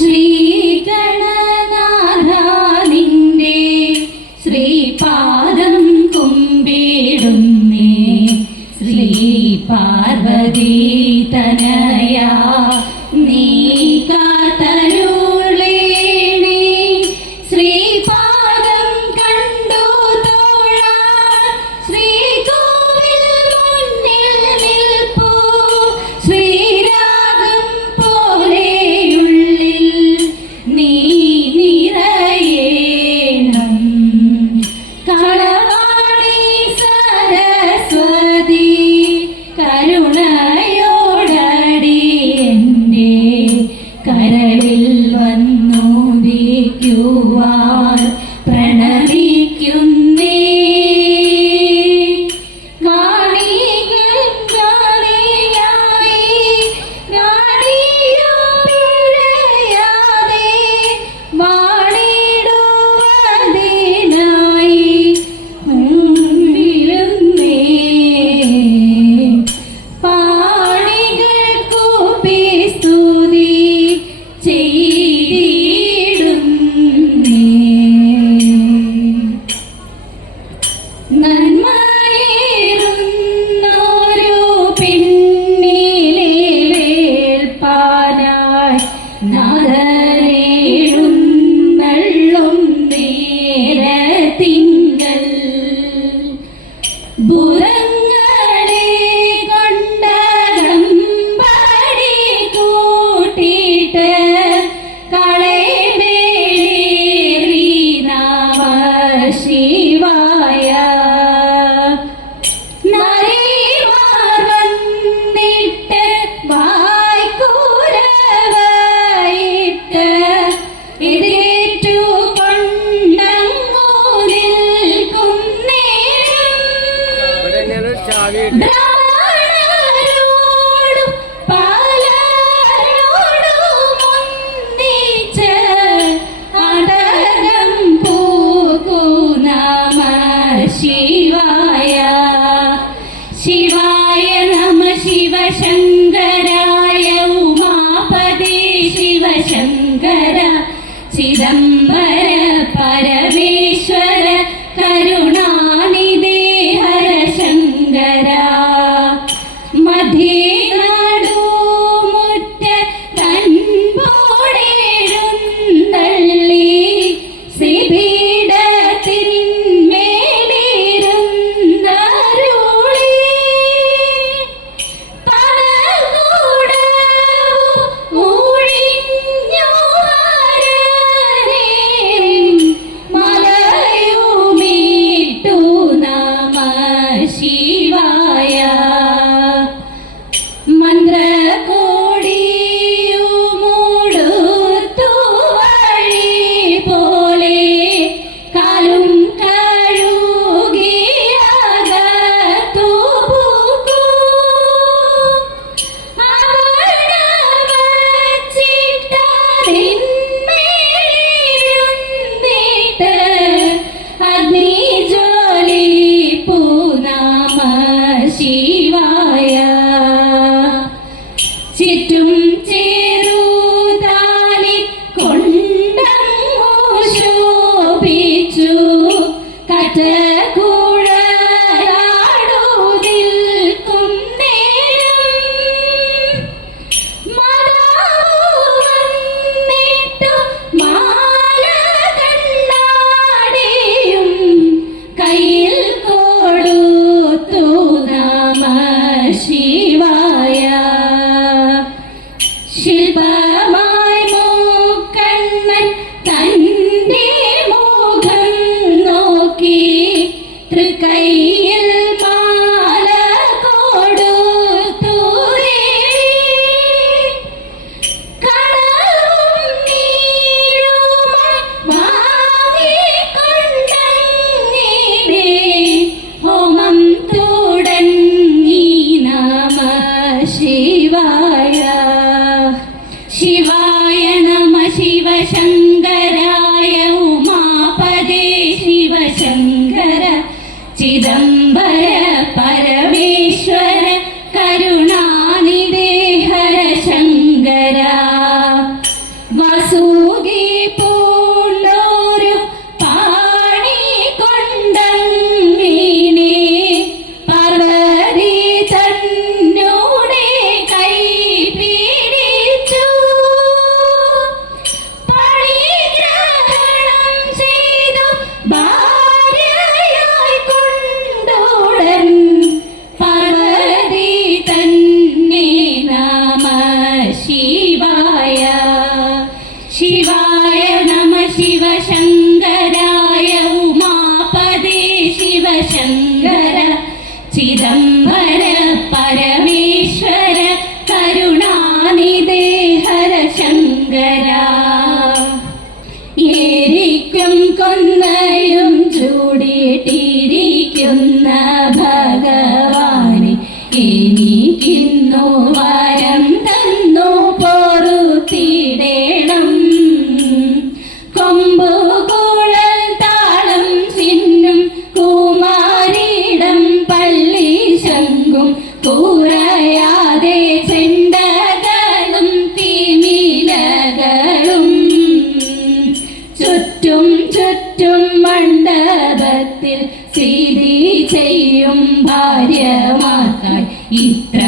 ശ്രീഗണനാഥ നിന്റെ ശ്രീപാദം ശ്രീ പാർവതി തനയ রাধে ശങ്കര ചിദംബ മണ്ഡപത്തിൽ സ്ഥിതി ചെയ്യും ഭാര്യമാർക്കായി ഇത്ര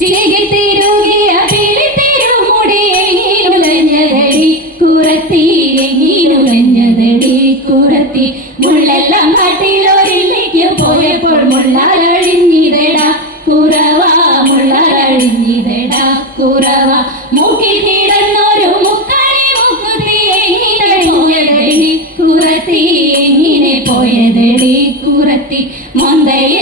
ചിരകിത്തിരുകിയ പിടിത്തിരുമുടി എങ്ങിനുലഞ്ഞതടി കുറത്തി എങ്ങിനുലഞ്ഞതടി കുറത്തി മുള്ളെല്ലാം കാട്ടിലൊരിലേക്ക് പോയപ്പോൾ മുള്ളാലഴിഞ്ഞിതടാ കുറവ മുള്ളാലഴിഞ്ഞിതടാ കുറവ. മൂക്കിൽ കിടന്നൊരു മുക്കാണി മുക്കുത്തി എങ്ങനെ പോയതടി കുറത്തി എങ്ങനെ പോയതടി കുറത്തി മൊന്തയിൽ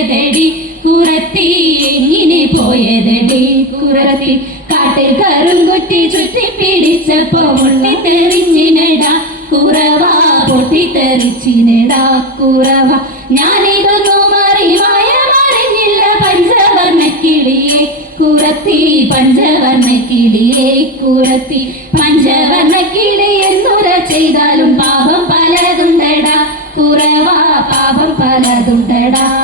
പോയതടി കുറത്തി എങ്ങനെ പോയതടി? കുറത്തി കാട്ടിൽ കറുങ്കുറ്റി ചുറ്റി പിടിച്ചപ്പോ പൊട്ടിത്തെറിച്ചിനെടാ കുറവ പൊട്ടിത്തെറിച്ചിനെടാ. കുറവ. ഞാനിതൊന്നും അറിഞ്ഞില്ല പഞ്ചവർണ കിളിയെ കുറത്തി പഞ്ചവർണ കിളിയെ കുറത്തി പഞ്ചവർണ കിളി എന്നുര ചെയ്താലും പാപം പലതുണ്ടടാ കുറവ പാപം പലതുണ്ടടാ കുറവ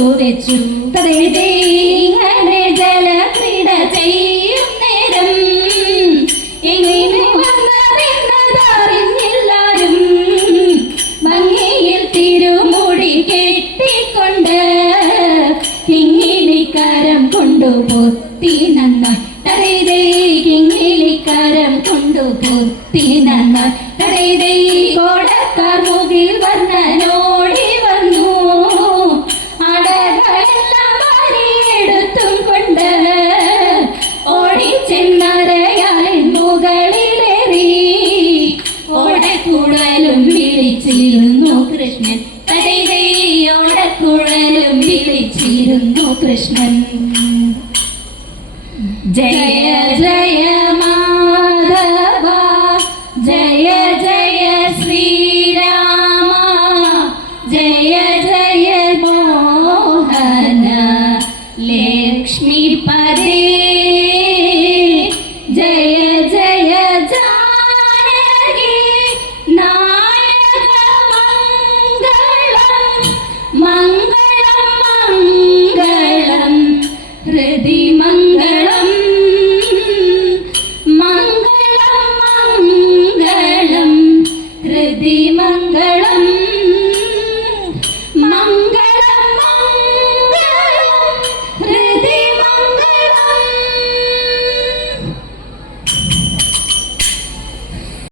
തതൈതേ ഇങ്ങനെ ജലക്രീഡ ചെയ്യും നേരം എങ്ങനെ വന്നതെന്നതറിഞ്ഞില്ലാരും ഭംഗിയിൽ തിരുമുടി കെട്ടിക്കൊണ്ട് കിങ്ങിലിക്കരം കൊണ്ടു പൊത്തി നന്നായി തടയിതേ കിങ്ങിലിക്കരം കൊണ്ടു പൊത്തി ഓടക്കുഴലും വിളിച്ചിരുന്നു കൃഷ്ണൻ. തടയിതേ ഓടക്കുഴലും വിളിച്ചിരുന്നു കൃഷ്ണൻ. ജയ